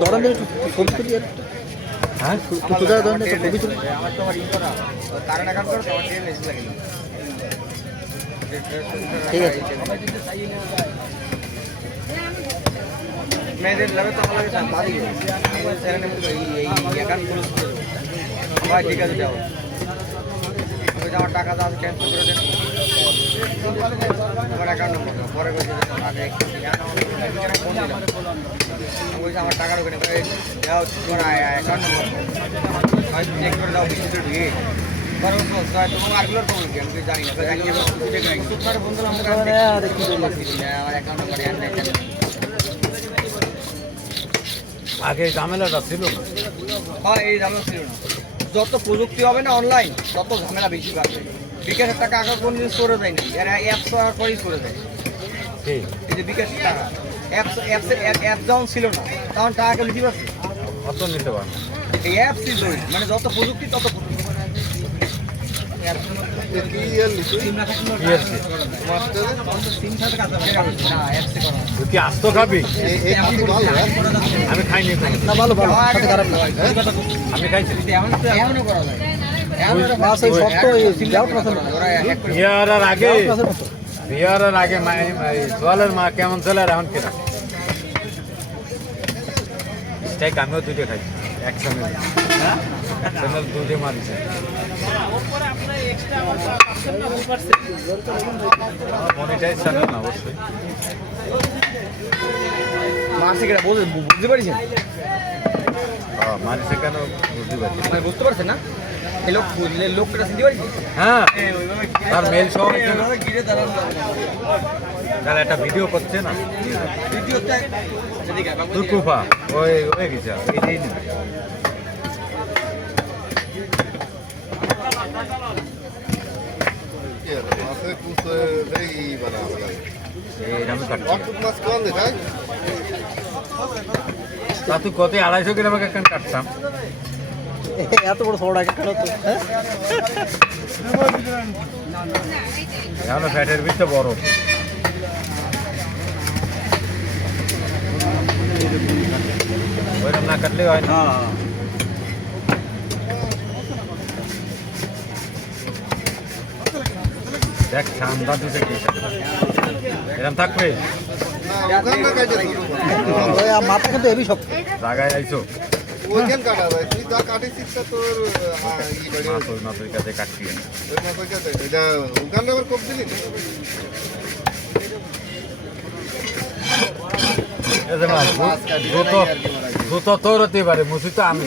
ধরেন ছবি তুলি হ্যাঁ ধরেন ছবি তুলি আমার তো কারণ এখন করে তোমার দিয়ে মেসেজ লাগে ঠিক আছে মেয়েদের লাগে তো আমাকে বাড়ি চ্যানেলের মধ্যে এই অ্যাকাউন্ট ক্লোজ করে দেবো ভাই ঠিক আছে যাও আমি আমার টাকা দাও ক্যান্সেল করে দেন আমার অ্যাকাউন্ট নম্বর পরে বলছি আগে ফোন দিলাম আমি বলছি আমার টাকার ওখানে দাও তোমার অ্যাকাউন্ট নম্বর আমি চেক করে দাও ভিডিও ঢুকে কারণ তোমার আরগুলোর প্রবলেম কি আমি জানি না জানি তোমার বন্ধু আমার অ্যাকাউন্ট নম্বর আগে ঝামেলাটা ছিল না। হ্যাঁ এই ঝামেলা ছিল না যত প্রযুক্তি হবে না অনলাইন তত ঝামেলা বেশি বাড়বে বিকাশের টাকা আগে কোনো দিন সরে যায় না এরা অ্যাপস করার পরেই সরে যায় ঠিক এই যে বিকাশের টাকা অ্যাপ যখন ছিল না তখন টাকা নিতে পারছে অত নিতে পারবো এই অ্যাপসই জরুরি মানে যত প্রযুক্তি তত কি আস্ত খাবি আমি খাইনি না ভালো ভালো সাথে খারাপ না আমি খাইছি এমনও করা যায় মাছ এই শক্ত ডাউট আছে না বিয়ার আগে বিয়ার আগে জলের মা কেমন চলে আর এখন কিনা স্টেক আমিও দুটো খাইছি এক চ্যানেল দুটো মারিছে মনিটাইজ চ্যানেল না অবশ্যই মাসে কেটা বুঝতে পারছেন মারিছে কেন বুঝতে পারছি মানে বুঝতে পারছেন না এই লোকটা চিনতে পারছি হ্যাঁ তার মেল সহ ঘিরে দাঁড়ান তাহলে একটা ভিডিও করছে না ভিডিওতে তুই কুফা ওই ওই গেছে এইটাই নেবে তা তুই কত 250 গ্রাম এখন কাটতাম এত বড় ছড়া কেন তো এখন ফ্যাটের ভিতরে বড় ওইরকম না কাটলে হয় না দেখ ঠান্ডা দিতে কি এরকম থাকবে মাথা কিন্তু হেভি শক্ত জায়গায় আইছো ওইখান কাটা ভাই তুই যা কাটিছিস তা তোর মাথুর কাছে কাটছি এটা ওখানে আবার কোপ দিলি দ্রুত দ্রুত তোর হতে পারে মুসি তো আমি